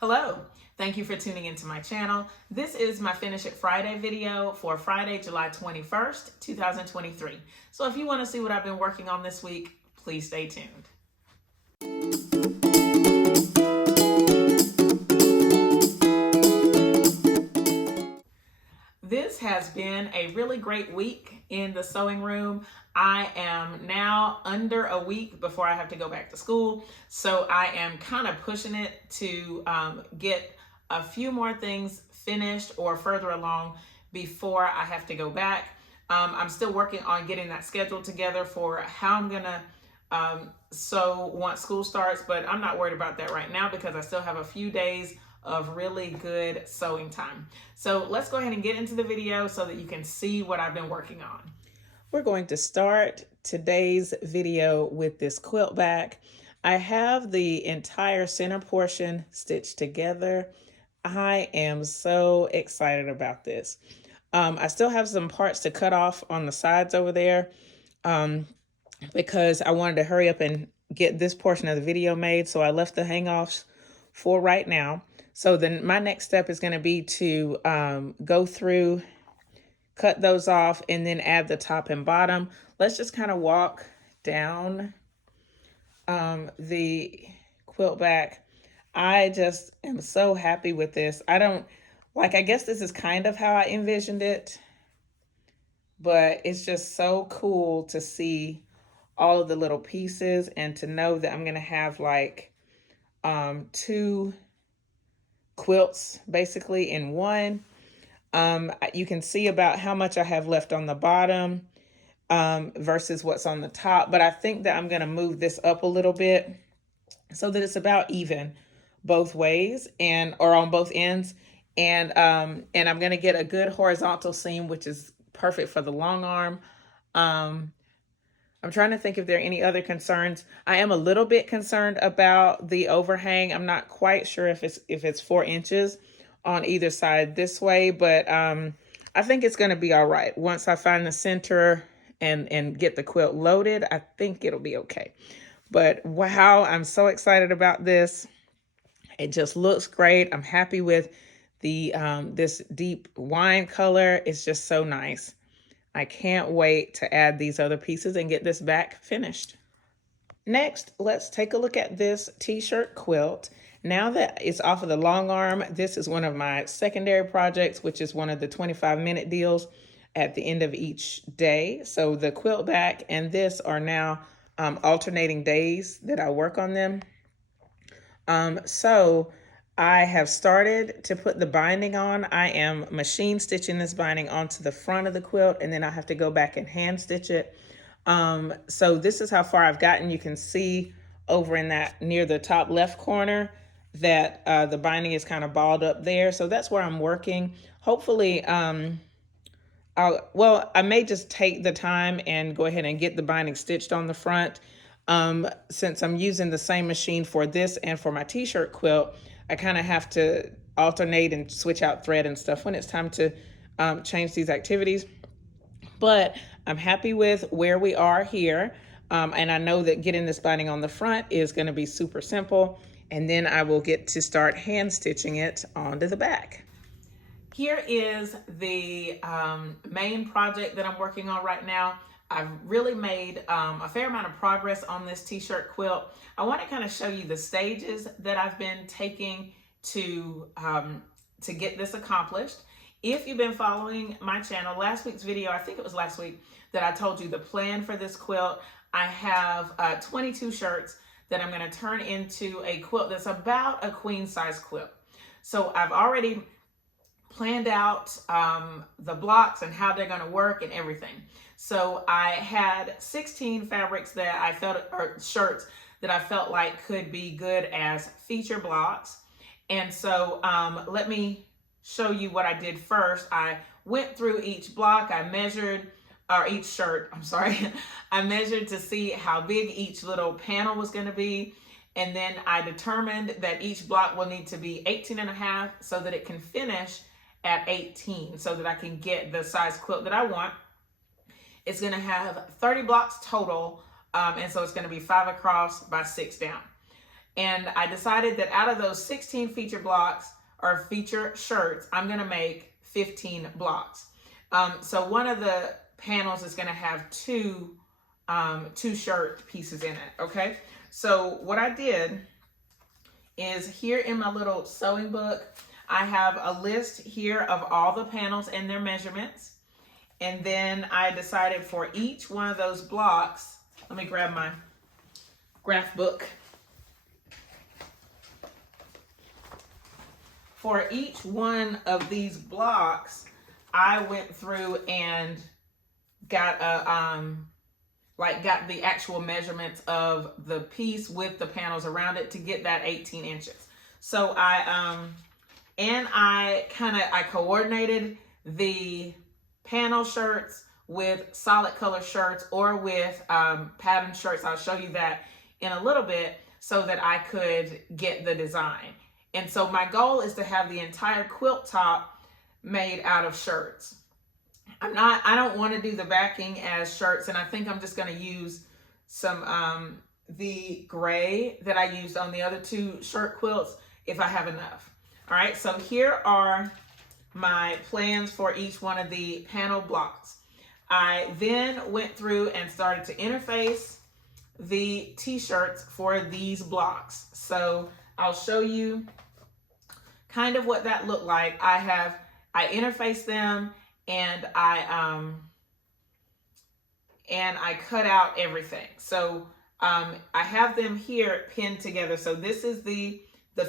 Hello, thank you for tuning into my channel. This is my Finish It Friday video for Friday, July 21st, 2023. So if you want to see what I've been working on this week, please stay tuned. This has been a really great week in the sewing room. I am now under a week before I have to go back to school. So I am kind of pushing it to get a few more things finished or further along before I have to go back. I'm still working on getting that schedule together for how I'm gonna sew once school starts, but I'm not worried about that right now because I still have a few days of really good sewing time. So let's go ahead and get into the video so that you can see what I've been working on. We're going to start today's video with this quilt back. I have the entire center portion stitched together. I am so excited about this. I still have some parts to cut off on the sides over there because I wanted to hurry up and get this portion of the video made. So I left the hang-offs for right now. So then my next step is going to be to go through, cut those off, and then add the top and bottom. Let's just kind of walk down the quilt back. I just am so happy with this. I guess this is kind of how I envisioned it, but it's just so cool to see all of the little pieces and to know that I'm going to have like two quilts basically in one. You can see about how much I have left on the bottom versus what's on the top, but I think that I'm going to move this up a little bit so that it's about even both ways or on both ends. And I'm going to get a good horizontal seam, which is perfect for the long arm. I'm trying to think if there are any other concerns. I am a little bit concerned about the overhang. I'm not quite sure if it's 4 inches on either side this way, but I think it's going to be all right. Once I find the center and get the quilt loaded, I think it'll be okay. But wow, I'm so excited about this. It just looks great. I'm happy with the this deep wine color. It's just so nice. I can't wait to add these other pieces and get this back finished. Next, let's take a look at this T-shirt quilt. Now that it's off of the long arm, this is one of my secondary projects, which is one of the 25-minute deals at the end of each day. So the quilt back and this are now alternating days that I work on them. So I have started to put the binding on. I am machine stitching this binding onto the front of the quilt, and then I have to go back and hand stitch it. So this is how far I've gotten. You can see over in that near the top left corner that the binding is kind of balled up there. So that's where I'm working. Hopefully, I may just take the time and go ahead and get the binding stitched on the front. Since I'm using the same machine for this and for my T-shirt quilt, I kind of have to alternate and switch out thread and stuff when it's time to change these activities. But I'm happy with where we are here. And I know that getting this binding on the front is going to be super simple. And then I will get to start hand stitching it onto the back. Here is the main project that I'm working on right now. I've really made a fair amount of progress on this T-shirt quilt. I want to kind of show you the stages that I've been taking to get this accomplished. If you've been following my channel, last week's video, I think it was last week, that I told you the plan for this quilt. I have 22 shirts that I'm going to turn into a quilt that's about a queen size quilt. So I've already planned out the blocks and how they're going to work and everything. So I had 16 fabrics that I felt, or shirts that I felt like could be good as feature blocks. And so let me show you what I did first. I went through each block. I measured, or each shirt, I'm sorry. I measured to see how big each little panel was going to be. And then I determined that each block will need to be 18.5 so that it can finish at 18 so that I can get the size quilt that I want. It's going to have 30 blocks total, and so it's going to be 5 across by 6 down. And I decided that out of those 16 feature blocks or feature shirts, I'm gonna make 15 blocks. So one of the panels is gonna have two shirt pieces in it, okay? So what I did is here in my little sewing book, I have a list here of all the panels and their measurements. And then I decided for each one of those blocks, let me grab my graph book. For each one of these blocks, I went through and got got the actual measurements of the piece with the panels around it to get that 18 inches. So I coordinated the panel shirts with solid color shirts or with pattern shirts. I'll show you that in a little bit so that I could get the design. And so my goal is to have the entire quilt top made out of shirts. I don't want to do the backing as shirts, and I think I'm just going to use some the gray that I used on the other two shirt quilts if I have enough. All right, so here are my plans for each one of the panel blocks. I then went through and started to interface the t-shirts for these blocks. So I'll show you kind of what that looked like. I interfaced them and I cut out everything. So I have them here pinned together. So this is the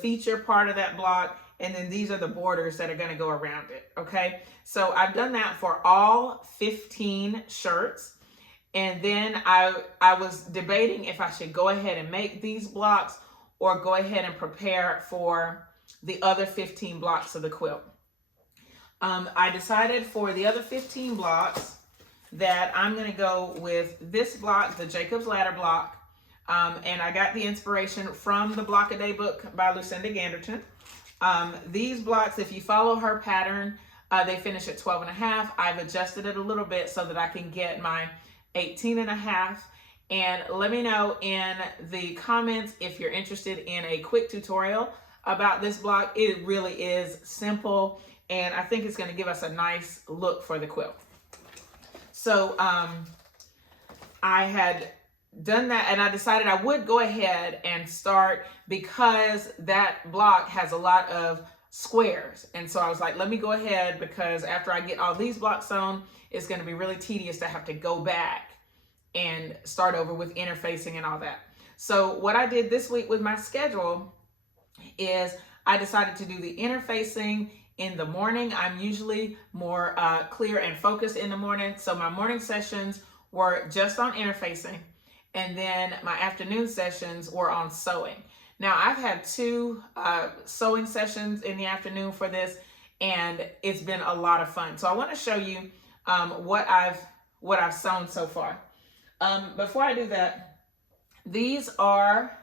feature part of that block, and then these are the borders that are going to go around it. Okay, so I've done that for all 15 shirts. And then I was debating if I should go ahead and make these blocks or go ahead and prepare for the other 15 blocks of the quilt. I decided for the other 15 blocks that I'm going to go with this block, the Jacob's Ladder block. And I got the inspiration from the Block a Day book by Lucinda Ganderton. These blocks, if you follow her pattern, they finish at 12.5. I've adjusted it a little bit so that I can get my 18.5. And let me know in the comments if you're interested in a quick tutorial about this block. It really is simple, and I think it's going to give us a nice look for the quilt. So I had done that, and I decided I would go ahead and start because that block has a lot of squares. And so I was like, let me go ahead, because after I get all these blocks sewn, it's going to be really tedious to have to go back and start over with interfacing and all that. So what I did this week with my schedule is I decided to do the interfacing in the morning. I'm usually more clear and focused in the morning. So my morning sessions were just on interfacing, and then my afternoon sessions were on sewing. Now I've had two sewing sessions in the afternoon for this, and it's been a lot of fun. So I want to show you what I've sewn so far. Before I do that, these are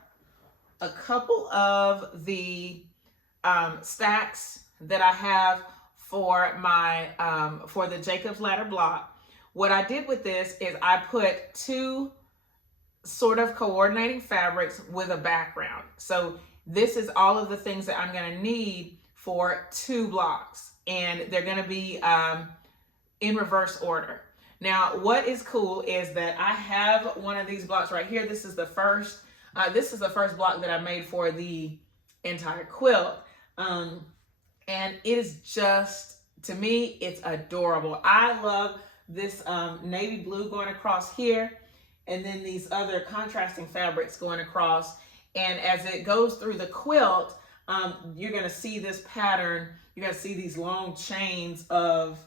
a couple of the stacks that I have for my for the Jacob's Ladder block. What I did with this is I put two sort of coordinating fabrics with a background. So this is all of the things that I'm going to need for two blocks, and they're going to be in reverse order. Now, what is cool is that I have one of these blocks right here. This is the first block that I made for the entire quilt. And it is just, to me, it's adorable. I love this navy blue going across here, and then these other contrasting fabrics going across. And as it goes through the quilt, you're going to see this pattern. You're going to see these long chains of,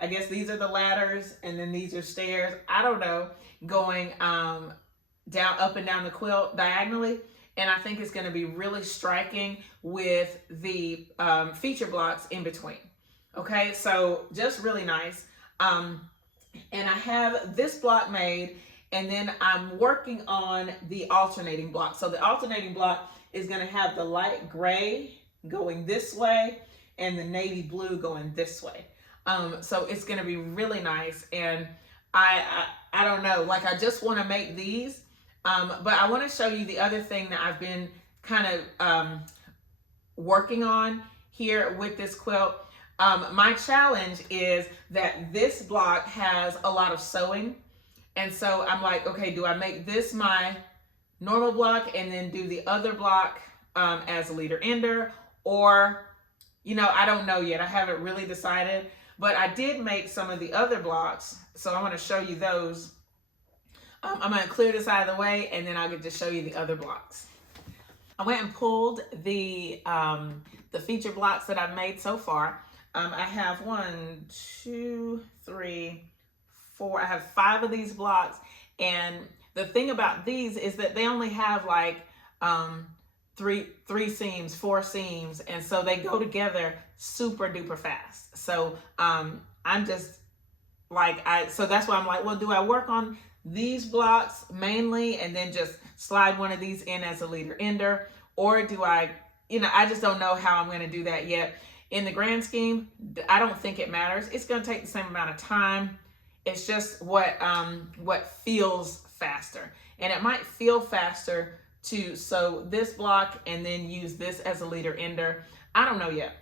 I guess these are the ladders, and then these are stairs, I don't know, going down, up and down the quilt diagonally. And I think it's going to be really striking with the feature blocks in between. Okay, so just really nice. And I have this block made, and then I'm working on the alternating block. So the alternating block is going to have the light gray going this way and the navy blue going this way. So it's going to be really nice. And I don't know, like I just want to make these. But I want to show you the other thing that I've been kind of working on here with this quilt. My challenge is that this block has a lot of sewing. And so I'm like, okay, do I make this my normal block and then do the other block as a leader ender? Or, you know, I don't know yet. I haven't really decided. But I did make some of the other blocks. So I want to show you those. I'm going to clear this out of the way and then I'll get to show you the other blocks. I went and pulled the feature blocks that I've made so far. I have 1, 2, 3, 4. I have 5 of these blocks. And the thing about these is that they only have like three seams, 4 seams. And so they go together super duper fast. So I'm just like, so that's why I'm like, well, do I work on these blocks mainly and then just slide one of these in as a leader ender? Or do I, you know, I just don't know how I'm going to do that yet. In the grand scheme, I don't think it matters. It's going to take the same amount of time. It's just what feels faster. And it might feel faster to sew this block and then use this as a leader ender. I don't know yet.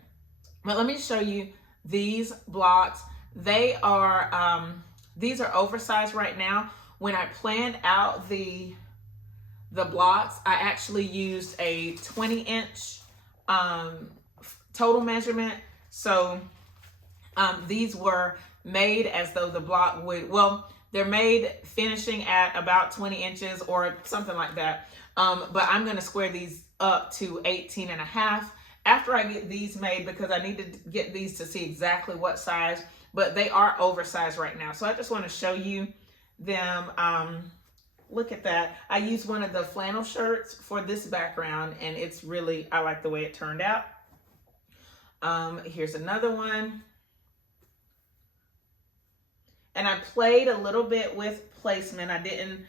But let me show you these blocks. They are, these are oversized right now. When I planned out the blocks, I actually used a 20-inch total measurement. So these were made as though the block would, well, they're made finishing at about 20 inches or something like that. But I'm going to square these up to 18.5 after I get these made, because I need to get these to see exactly what size, but they are oversized right now. So I just want to show you them. Look at that. I used one of the flannel shirts for this background and it's really, I like the way it turned out. Here's another one. And I played a little bit with placement. I didn't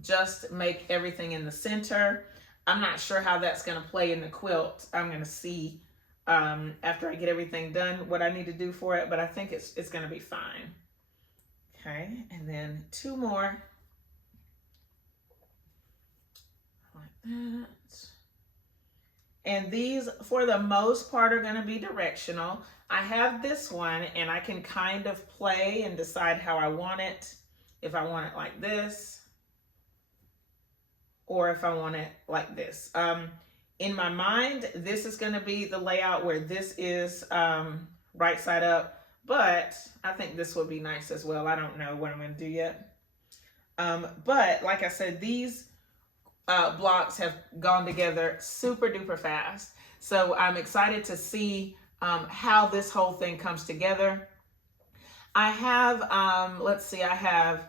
just make everything in the center. I'm not sure how that's going to play in the quilt. I'm going to see after I get everything done what I need to do for it, but I think it's going to be fine. Okay, and then 2 more. Like that. And these, for the most part, are going to be directional. I have this one, and I can kind of play and decide how I want it. If I want it like this, or if I want it like this. In my mind, this is going to be the layout where this is right side up, but I think this would be nice as well. I don't know what I'm going to do yet. But like I said, these blocks have gone together super duper fast. So I'm excited to see how this whole thing comes together. I have, let's see, I have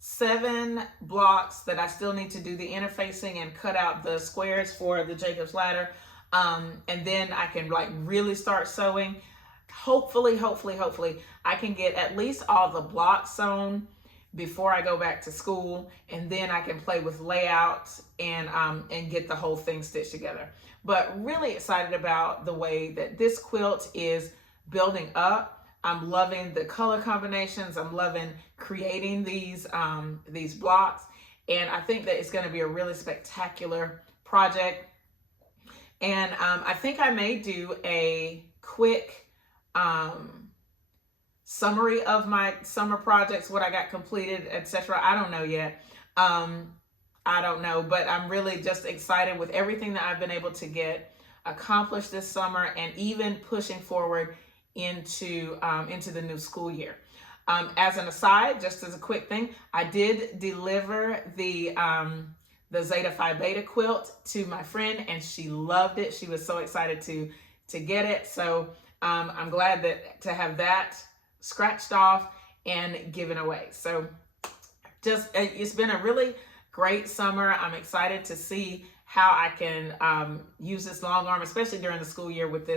7 blocks that I still need to do the interfacing and cut out the squares for the Jacob's ladder. And then I can like really start sewing. Hopefully, I can get at least all the blocks sewn before I go back to school, and then I can play with layouts and get the whole thing stitched together. But really excited about the way that this quilt is building up. I'm loving the color combinations. I'm loving creating these blocks, and I think that it's going to be a really spectacular project. And I think I may do a quick summary of my summer projects, what I got completed, etc. I don't know yet. I don't know, but I'm really just excited with everything that I've been able to get accomplished this summer, and even pushing forward into the new school year. As an aside, just as a quick thing, I did deliver the Zeta Phi Beta quilt to my friend, and she loved it. She was so excited to get it. So I'm glad to have that scratched off and given away. So just, it's been a really great summer. I'm excited to see how I can use this long arm, especially during the school year with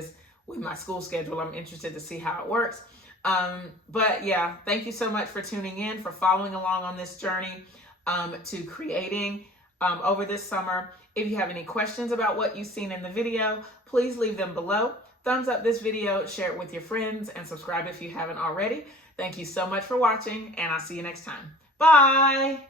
my school schedule. I'm interested to see how it works. But yeah, thank you so much for tuning in, for following along on this journey to creating over this summer. If you have any questions about what you've seen in the video, please leave them below. Thumbs up this video, share it with your friends, and subscribe if you haven't already. Thank you so much for watching, and I'll see you next time. Bye!